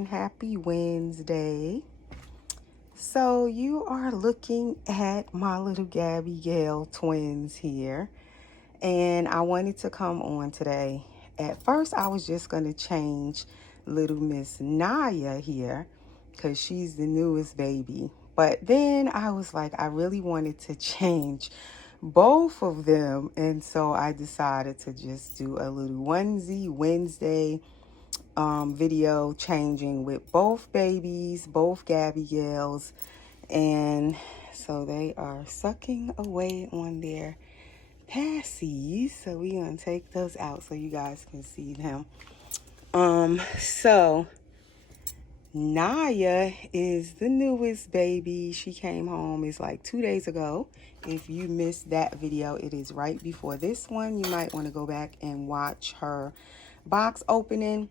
everyone. Happy Wednesday. So you are looking at my little Gaby Gail twins here. And I wanted to come on today. At first, I was just going to change little Miss Naya here because she's the newest baby. But then I was like, I really wanted to change both of them. And so I decided to just do a little onesie Wednesday video changing with both babies, both Gaby Gales. And so they are sucking away on their passies. So we're going to take those out so you guys can see them. So Naya is the newest baby. She came home, it's like 2 days ago. If you missed that video, it is right before this one. You might want to go back and watch her box opening.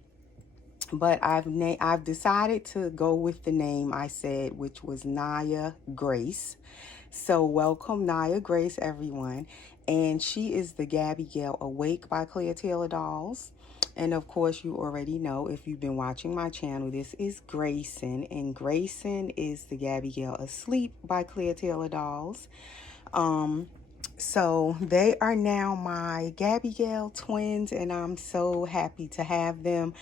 But I've decided to go with the name I said, which was Nyah Grace. So welcome Nyah Grace, everyone. And she is the Gaby Gail Awake by Clear Taylor Dolls. And of course, you already know, if you've been watching my channel, this is Grayson. And Grayson is the Gaby Gail Asleep by Clear Taylor Dolls. So they are now my Gaby Gail twins, and I'm so happy to have them.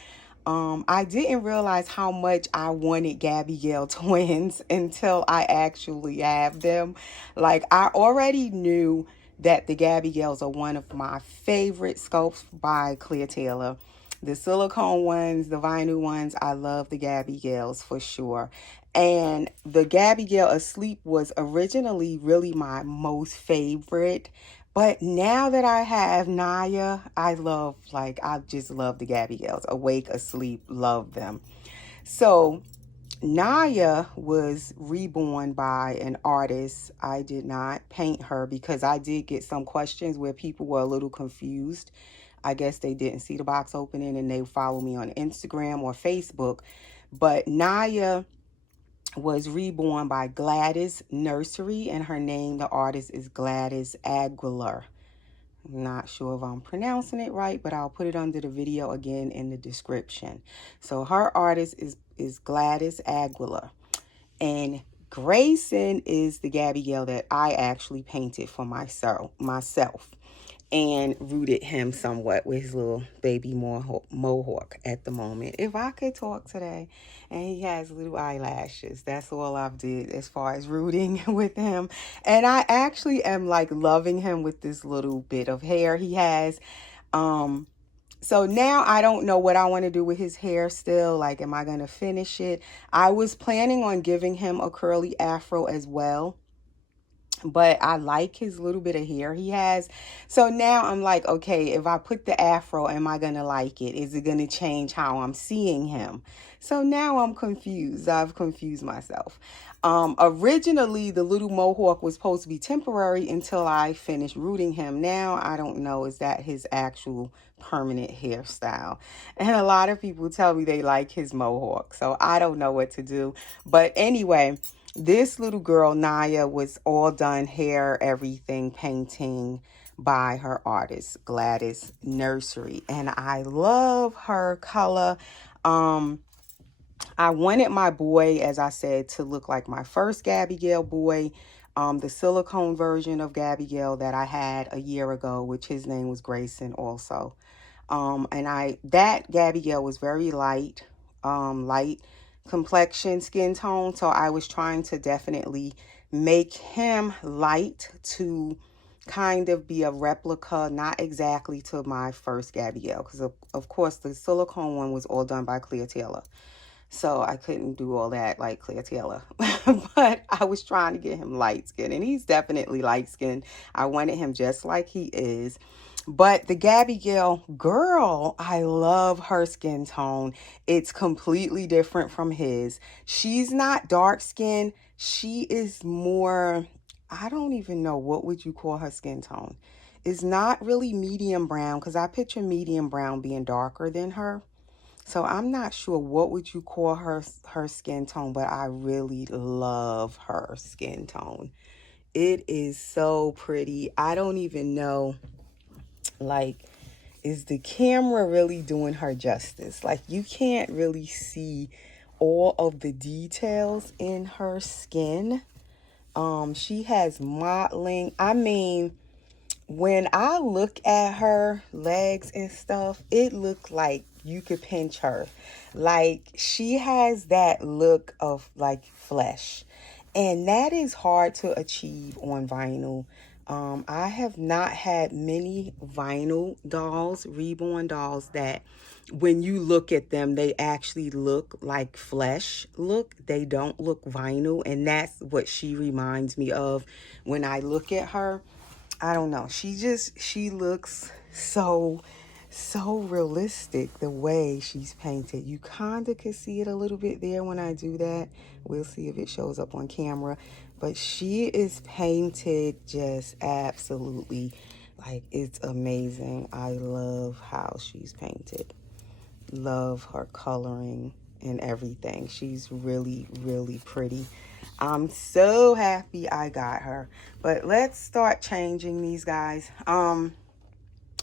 I didn't realize how much I wanted Gaby Gail twins until I actually have them. Like, I already knew that the Gaby Gales are one of my favorite sculpts by Clear Taylor. The silicone ones, the vinyl ones, I love the Gaby Gales for sure. And the Gaby Gail Asleep was originally really my most favorite. But now that I have Naya, I just love the Gaby Gales. Awake, Asleep, love them. So Naya was reborn by an artist. I did not paint her because I did get some questions where people were a little confused. I guess they didn't see the box opening and they follow me on Instagram or Facebook. But Naya was reborn by Gladys Nursery, and her name, the artist, is Gladys Aguilar. I'm not sure if I'm pronouncing it right, but I'll put it under the video again in the description. So her artist is Gladys Aguilar. And Grayson is the Gaby Gail that I actually painted for myself and rooted him somewhat with his little baby mohawk at the moment. If I could talk today. And he has little eyelashes. That's all I've did as far as rooting with him. And I actually am like loving him with this little bit of hair he has. So now I don't know what I want to do with his hair still. Like, am I going to finish it? I was planning on giving him a curly afro as well. But I like his little bit of hair he has. So now I'm like, okay, if I put the afro, am I going to like it? Is it going to change how I'm seeing him? So now I'm confused. I've confused myself. Originally, the little mohawk was supposed to be temporary until I finished rooting him. Now, I don't know. Is that his actual permanent hairstyle? And a lot of people tell me they like his mohawk. So I don't know what to do. But anyway, this little girl, Naya, was all done hair, everything, painting by her artist, Gladys Nursery. And I love her color. I wanted my boy, as I said, to look like my first Gaby Gail boy, the silicone version of Gaby Gail that I had a year ago, which his name was Grayson also. And that Gaby Gail was very light complexion, skin tone. So I was trying to definitely make him light to kind of be a replica, not exactly to my first Gaby Gail, because of course the silicone one was all done by Clear Taylor. So I couldn't do all that like Clear Taylor. But I was trying to get him light skin, and he's definitely light skin. I wanted him just like he is. But the Gaby Gail girl, I love her skin tone. It's completely different from his. She's not dark skin. She is more, I don't even know, what would you call her skin tone? It's not really medium brown, because I picture medium brown being darker than her. So I'm not sure what would you call her skin tone, but I really love her skin tone. It is so pretty. I don't even know, like, is the camera really doing her justice? Like, you can't really see all of the details in her skin. She has modeling. I mean, when I look at her legs and stuff, it looks like you could pinch her. Like, she has that look of like flesh. And that is hard to achieve on vinyl. I have not had many vinyl dolls, reborn dolls, that when you look at them, they actually look like flesh look. They don't look vinyl. And that's what she reminds me of when I look at her. I don't know. She looks so realistic the way she's painted. You kind of can see it a little bit there when I do that. We'll see if it shows up on camera. But she is painted just absolutely, like, it's amazing. I love how she's painted. Love her coloring and everything. She's really, really pretty. I'm so happy I got her. But let's start changing these guys.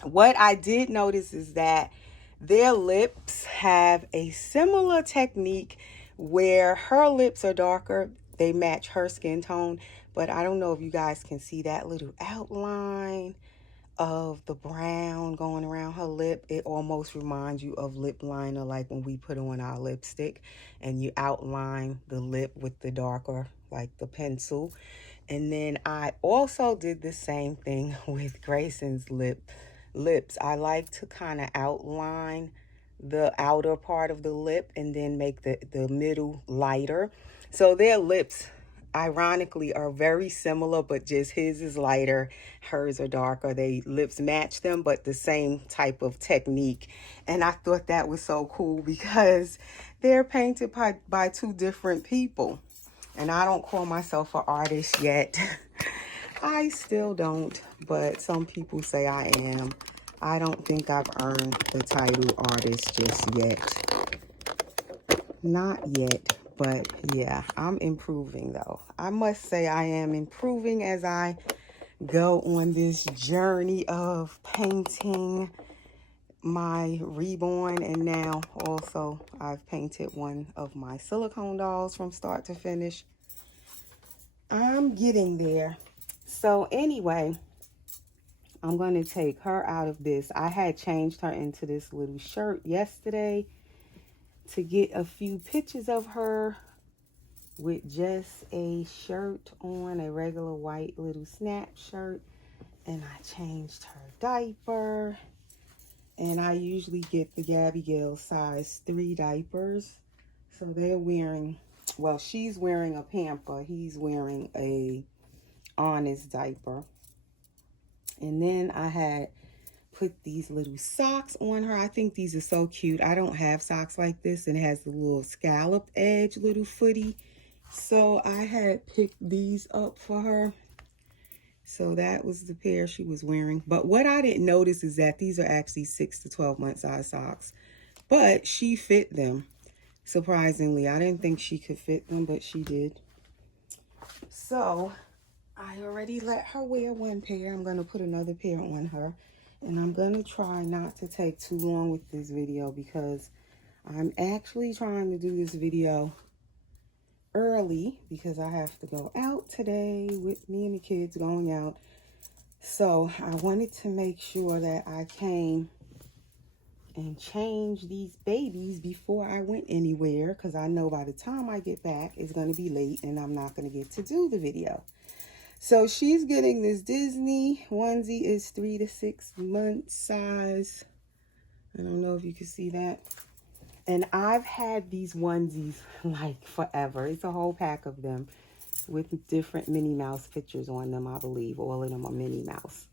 What I did notice is that their lips have a similar technique where her lips are darker. They match her skin tone. But I don't know if you guys can see that little outline of the brown going around her lip. It almost reminds you of lip liner, like when we put on our lipstick and you outline the lip with the darker, like the pencil. And then I also did the same thing with Grayson's lips. I like to kind of outline the outer part of the lip and then make the middle lighter. So their lips, ironically, are very similar, but just his is lighter, hers are darker. They lips match them, but the same type of technique. And I thought that was so cool because they're painted by two different people. And I don't call myself an artist yet. I still don't, but some people say I am. I don't think I've earned the title artist just yet. Not yet, but yeah, I'm improving though. I must say I am improving as I go on this journey of painting my reborn, and now also I've painted one of my silicone dolls from start to finish. I'm getting there. So anyway, I'm going to take her out of this. I had changed her into this little shirt yesterday to get a few pictures of her with just a shirt on, a regular white little snap shirt. And I changed her diaper. And I usually get the Gaby Gail size 3 diapers. So they're wearing, well, she's wearing a pamper. He's wearing a honest diaper. And then I had put these little socks on her. I think these are so cute. I don't have socks like this, and it has the little scallop edge little footy. So I had picked these up for her. So that was the pair she was wearing. But what I didn't notice is that these are actually 6 to 12 month size socks. But she fit them. Surprisingly, I didn't think she could fit them, but she did. So I already let her wear one pair. I'm going to put another pair on her. And I'm going to try not to take too long with this video because I'm actually trying to do this video early because I have to go out today with me and the kids going out. So I wanted to make sure that I came and changed these babies before I went anywhere, because I know by the time I get back it's going to be late and I'm not going to get to do the video. So she's getting this Disney onesie. Is 3 to 6 month size. I don't know if you can see that. And I've had these onesies like forever. It's a whole pack of them with different Minnie Mouse pictures on them, I believe. All of them are Minnie Mouse.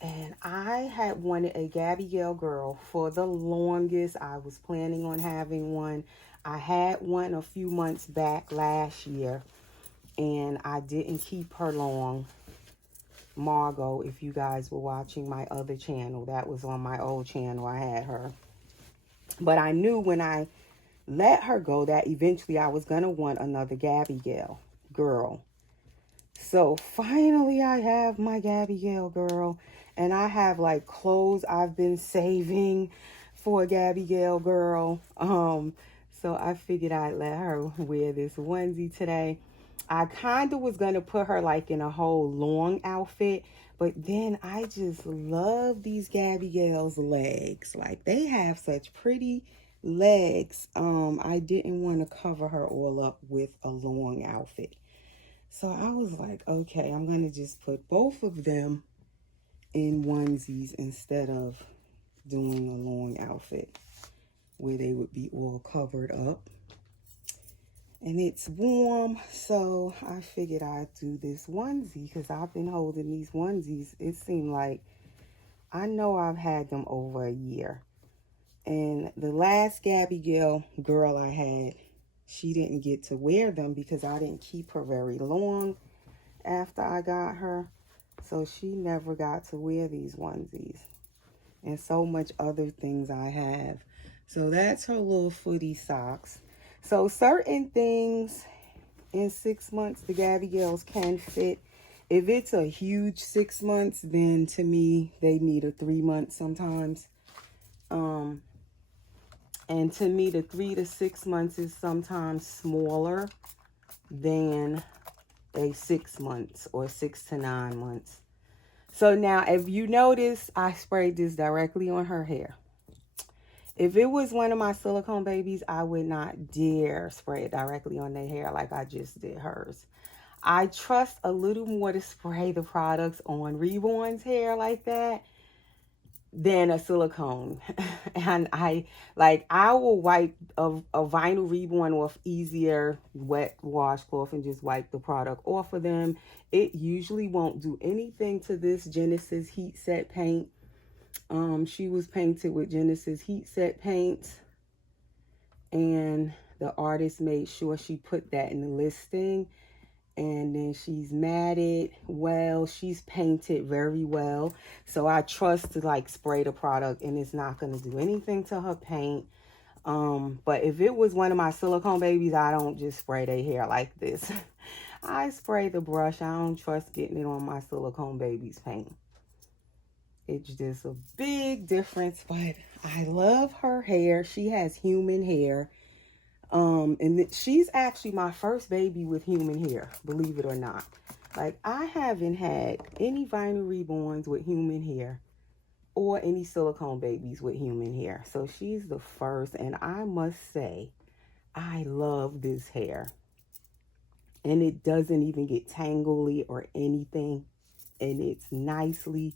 And I had wanted a Gaby Gail girl for the longest. I was planning on having one. I had one a few months back last year, and I didn't keep her long. Margot, if you guys were watching my other channel, that was on my old channel, I had her. But I knew when I let her go that eventually I was going to want another Gaby Gail girl. So finally I have my Gaby Gail girl. And I have like clothes I've been saving for a Gaby Gail girl. So so I figured I'd let her wear this onesie today. I kind of was going to put her like in a whole long outfit, but then I just love these Gaby Gale's legs. Like, they have such pretty legs. I didn't want to cover her all up with a long outfit. So I was like, okay, I'm going to just put both of them in onesies instead of doing a long outfit where they would be all covered up. And it's warm, so I figured I'd do this onesie because I've been holding these onesies. It seemed like, I know I've had them over a year. And the last Gaby Gale girl I had, she didn't get to wear them because I didn't keep her very long after I got her. So she never got to wear these onesies. And so much other things I have. So that's her little footy socks. So certain things in 6 months, the Gaby Gales can fit. If it's a huge 6 months, then to me, they need a 3 months sometimes. And to me, the 3 to 6 months is sometimes smaller than a 6 months or 6 to 9 months. So now, if you notice, I sprayed this directly on her hair. If it was one of my silicone babies, I would not dare spray it directly on their hair like I just did hers. I trust a little more to spray the products on reborn's hair like that than a silicone. And I will wipe a vinyl reborn off easier, wet washcloth, and just wipe the product off of them. It usually won't do anything to this Genesis Heat Set paint. She was painted with Genesis Heat Set paints, and the artist made sure she put that in the listing. And then she's matted well. She's painted very well. So I trust to like spray the product and it's not going to do anything to her paint. But if it was one of my silicone babies, I don't just spray their hair like this. I spray the brush. I don't trust getting it on my silicone baby's paint. It's just a big difference, but I love her hair. She has human hair. And she's actually my first baby with human hair, believe it or not. Like, I haven't had any vinyl reborns with human hair or any silicone babies with human hair. So she's the first, and I must say, I love this hair. And it doesn't even get tangly or anything. And it's nicely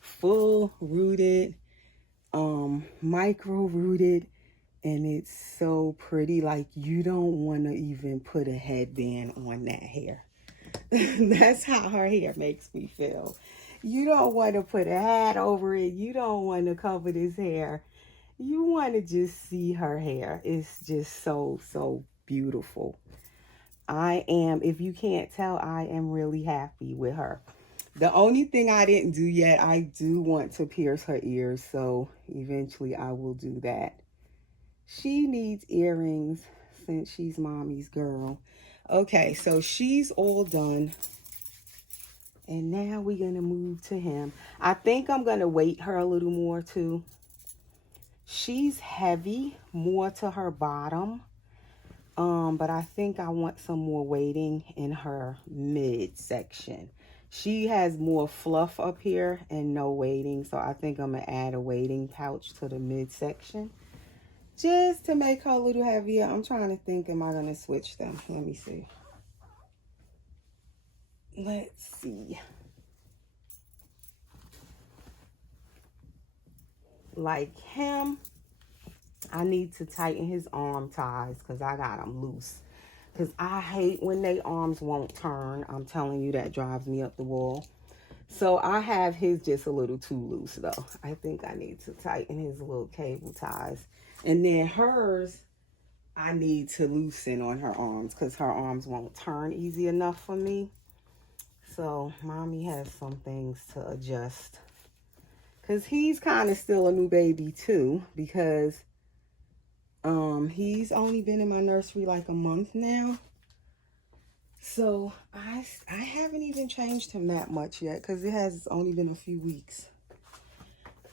full rooted, micro rooted. And it's so pretty. Like, you don't want to even put a headband on that hair. That's how her hair makes me feel. You don't want to put a hat over it. You don't want to cover this hair. You want to just see her hair. It's just so, so beautiful. If you can't tell, I am really happy with her. The only thing I didn't do yet, I do want to pierce her ears. So eventually I will do that. She needs earrings since she's mommy's girl. Okay, so she's all done. And now we're going to move to him. I think I'm going to weight her a little more too. She's heavy, more to her bottom. But I think I want some more weighting in her midsection. She has more fluff up here and no weighting. So I think I'm going to add a weighting pouch to the midsection, just to make her a little heavier. I'm trying to think, am I going to switch them? Let me see. Let's see. Like him, I need to tighten his arm ties because I got them loose. Because I hate when they arms won't turn. I'm telling you, that drives me up the wall. So I have his just a little too loose though. I think I need to tighten his little cable ties. And then hers, I need to loosen on her arms because her arms won't turn easy enough for me. So mommy has some things to adjust. Because he's kind of still a new baby too. Because he's only been in my nursery like a month now. So I haven't even changed him that much yet because it has only been a few weeks.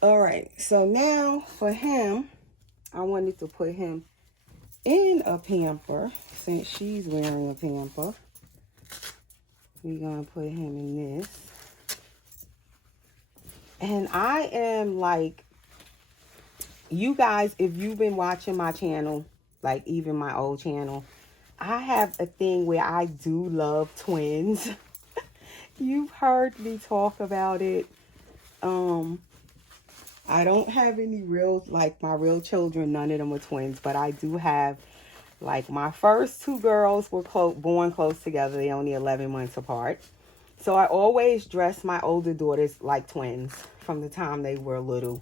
All right, so now for him, I wanted to put him in a pamper, since she's wearing a pamper. We're going to put him in this. And I am like, you guys, if you've been watching my channel, like even my old channel, I have a thing where I do love twins. You've heard me talk about it. I don't have any real, like my real children, none of them are twins, but I do have, like my first two girls were born close together. They're only 11 months apart. So I always dress my older daughters like twins from the time they were little.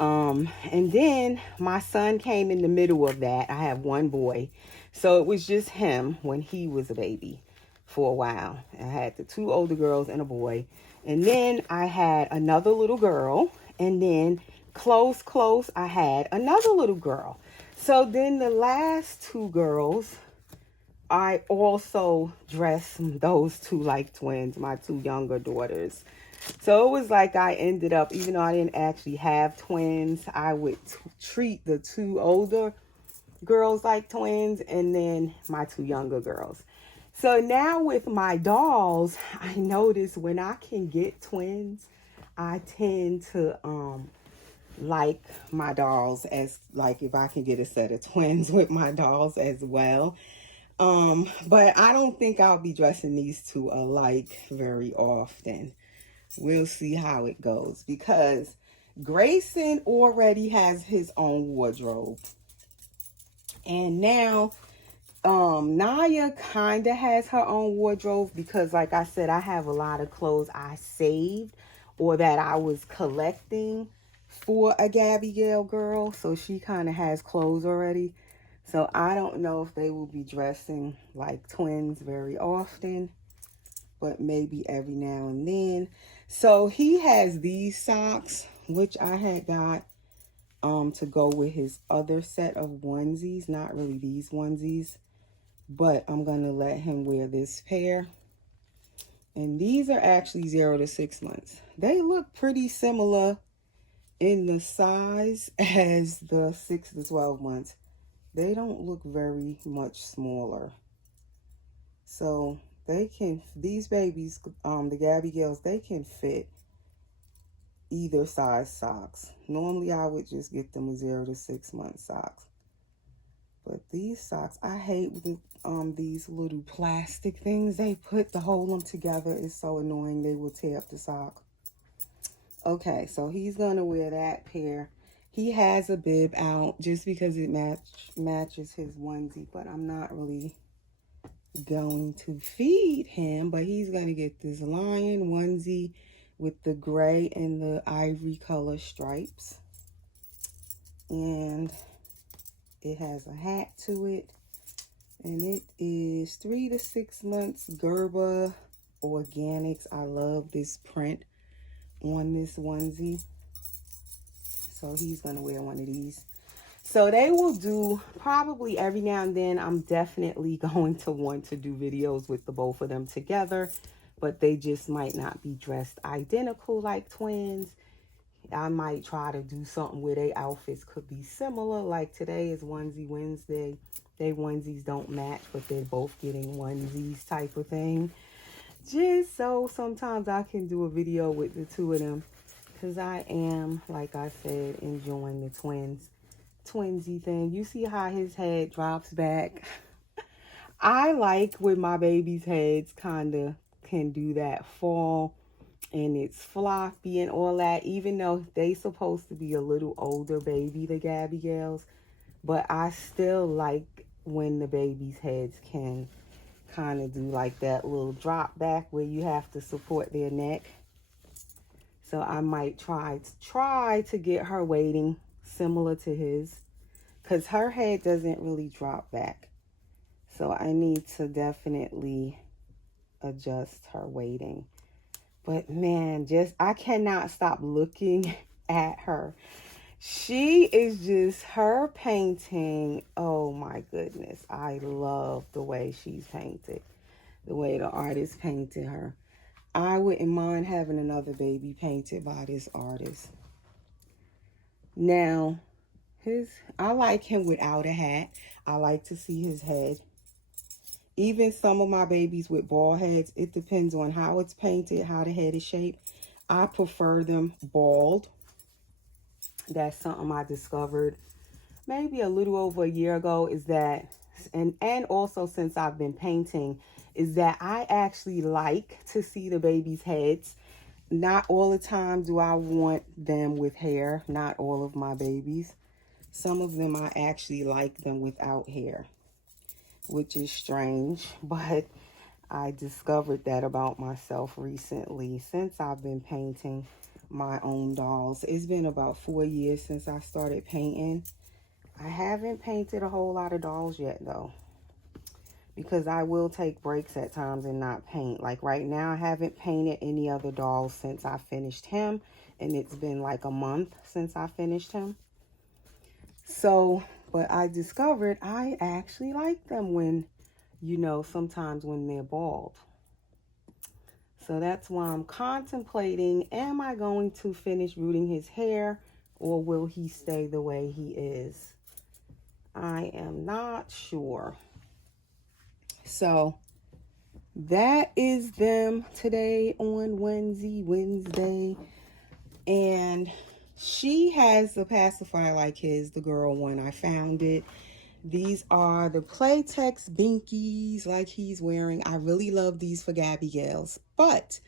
And then my son came in the middle of that. I have one boy. So it was just him when he was a baby for a while. I had the two older girls and a boy. And then I had another little girl. And then close, I had another little girl. So then the last two girls, I also dressed those two like twins, my two younger daughters. So it was like I ended up, even though I didn't actually have twins, I would treat the two older girls like twins and then my two younger girls. So now with my dolls, I notice when I can get twins, I tend to like my dolls as, like, if I can get a set of twins with my dolls as well. But I don't think I'll be dressing these two alike very often. We'll see how it goes, because Grayson already has his own wardrobe. And now Naya kind of has her own wardrobe, because like I said, I have a lot of clothes I saved or that I was collecting for a Gaby Gail girl. So she kind of has clothes already. So I don't know if they will be dressing like twins very often, but maybe every now and then. So he has these socks, which I had got to go with his other set of onesies. Not really these onesies, but I'm going to let him wear this pair. And these are actually 0 to 6 months. They look pretty similar in the size as the 6 to 12 months. They don't look very much smaller. So they can, these babies, the Gaby Gales, they can fit either size socks. Normally I would just get them a 0 to 6 month socks. But these socks, I hate these little plastic things they put to hold them together. It's so annoying. They will tear up the sock. Okay, so he's going to wear that pair. He has a bib out just because it matches his onesie, but I'm not really going to feed him. But he's going to get this lion onesie with the gray and the ivory color stripes. And it has a hat to it. And it is 3 to 6 months Gerber Organics. I love this print on this onesie. So he's going to wear one of these. So they will do probably every now and then. I'm definitely going to want to do videos with the both of them together. But they just might not be dressed identical like twins. I might try to do something where their outfits could be similar. Like today is Onesie Wednesday. They onesies don't match, but they're both getting onesies type of thing. Just so sometimes I can do a video with the two of them. Because I am, like I said, enjoying the twinsy thing. You see how his head drops back? I like when my baby's heads kind of can do that fall. And it's floppy and all that. Even though they supposed to be a little older baby, the Gaby Gales. But I still like when the baby's heads can kind of do like that little drop back where you have to support their neck. So I might try to get her weighting similar to his, because her head doesn't really drop back. So I need to definitely adjust her weighting. But man, I cannot stop looking at her. She is just, her painting, oh my goodness. I love the way she's painted, the way the artist painted her. I wouldn't mind having another baby painted by this artist. Now, I like him without a hat. I like to see his head. Even some of my babies with bald heads, it depends on how it's painted, how the head is shaped. I prefer them bald. That's something I discovered maybe a little over a year ago, is that, and also since I've been painting, is that I actually like to see the babies' heads. Not all the time do I want them with hair, not all of my babies. Some of them I actually like them without hair, which is strange, but I discovered that about myself recently since I've been painting my own dolls. It's been about 4 years since I started painting. I haven't painted a whole lot of dolls yet though, because I will take breaks at times and not paint. Like right now, I haven't painted any other dolls since I finished him, and it's been like a month since I finished him. So, but I discovered I actually like them when, you know, sometimes when they're bald. So that's why I'm contemplating, am I going to finish rooting his hair, or will he stay the way he is? I am not sure. So that is them today on Wednesday. And she has a pacifier like his, the girl one. I found it. These are the Playtex binkies like he's wearing. I really love these for Gaby Gales. But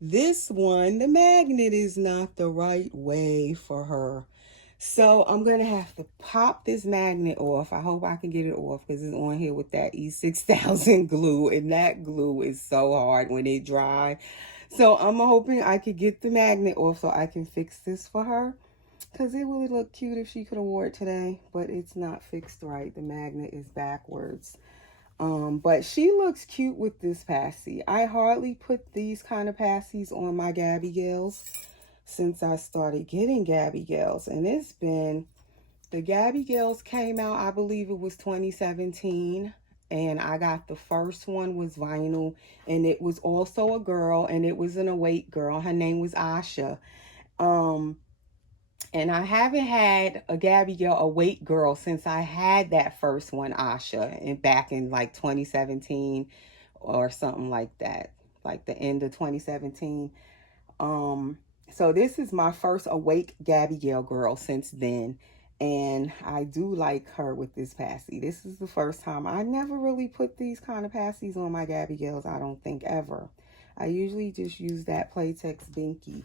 this one, the magnet is not the right way for her. So I'm going to have to pop this magnet off. I hope I can get it off because it's on here with that E6000 glue. And that glue is so hard when it dry. So I'm hoping I could get the magnet off so I can fix this for her. Because it would look cute if she could have wore it today. But it's not fixed right. The magnet is backwards. But she looks cute with this passy. I hardly put these kind of passies on my Gaby Gales since I started getting Gaby Gales. And it's been, the Gaby Gales came out, I believe it was 2017. And I got the first one was vinyl. And it was also a girl. And it was an awake girl. Her name was Asha. And I haven't had a Gaby Gale awake girl since I had that first one, Asha, and back in like 2017 or something like that, like the end of 2017. So this is my first awake Gaby Gale girl since then. And I do like her with this passy. This is the first time. I never really put these kind of passies on my Gaby Gales, I don't think ever. I usually just use that Playtex binky.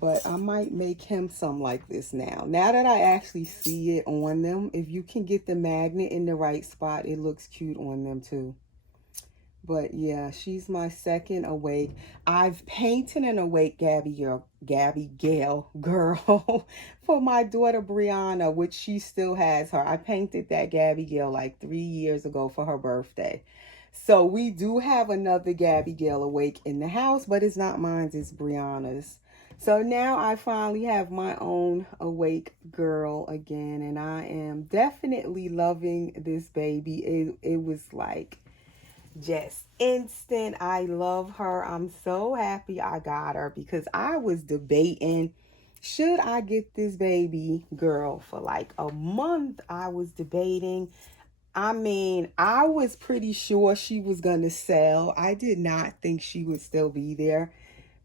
But I might make him some like this now. Now that I actually see it on them, if you can get the magnet in the right spot, it looks cute on them too. But yeah, she's my second awake. I've painted an awake Gaby Gale girl for my daughter Brianna, which she still has her. I painted that Gaby Gale like 3 years ago for her birthday. So we do have another Gaby Gale awake in the house, but it's not mine, it's Brianna's. So now I finally have my own awake girl again, and I am definitely loving this baby. It was like just instant. I love her. I'm so happy I got her because I was debating, should I get this baby girl for like a month? I was debating. I mean, I was pretty sure she was going to sell. I did not think she would still be there.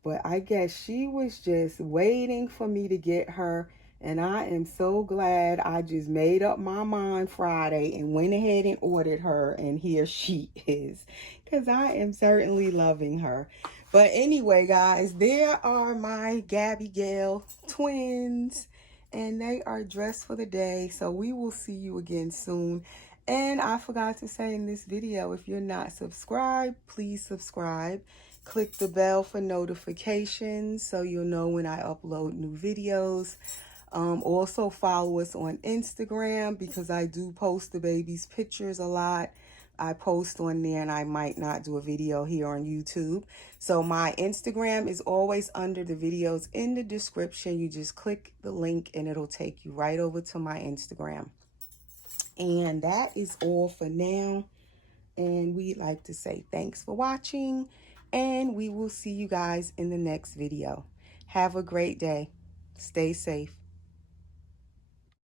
But I guess she was just waiting for me to get her. And I am so glad I just made up my mind Friday and went ahead and ordered her. And here she is. Because I am certainly loving her. But anyway, guys, there are my Gaby Gale twins. And they are dressed for the day. So we will see you again soon. And I forgot to say in this video, if you're not subscribed, please subscribe. Click the bell for notifications so you'll know when I upload new videos. Also follow us on Instagram because I do post the baby's pictures a lot. I post on there and I might not do a video here on YouTube. So my Instagram is always under the videos in the description. You just click the link and it'll take you right over to my Instagram. And that is all for now. And we'd like to say thanks for watching. And we will see you guys in the next video. Have a great day. Stay safe.